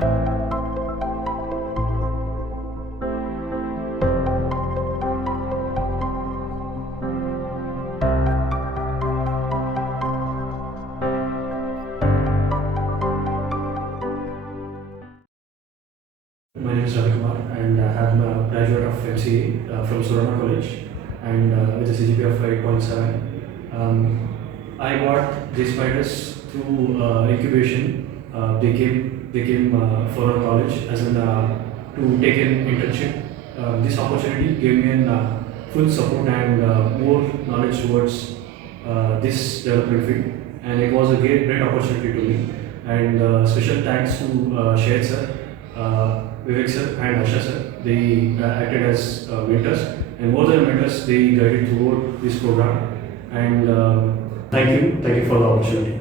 My name is Ravi Kumar and I am a graduate of MCA from Surana College and with a CGPA of 8.7. I got Jspiders through incubation. They came for our college as an to take an internship. This opportunity gave me an full support and more knowledge towards this development field, and it was a great opportunity to me. And special thanks to Sher sir, Vivek sir, and Asha sir. They acted as mentors, and more than mentors, they guided throughout this program. And thank you for the opportunity.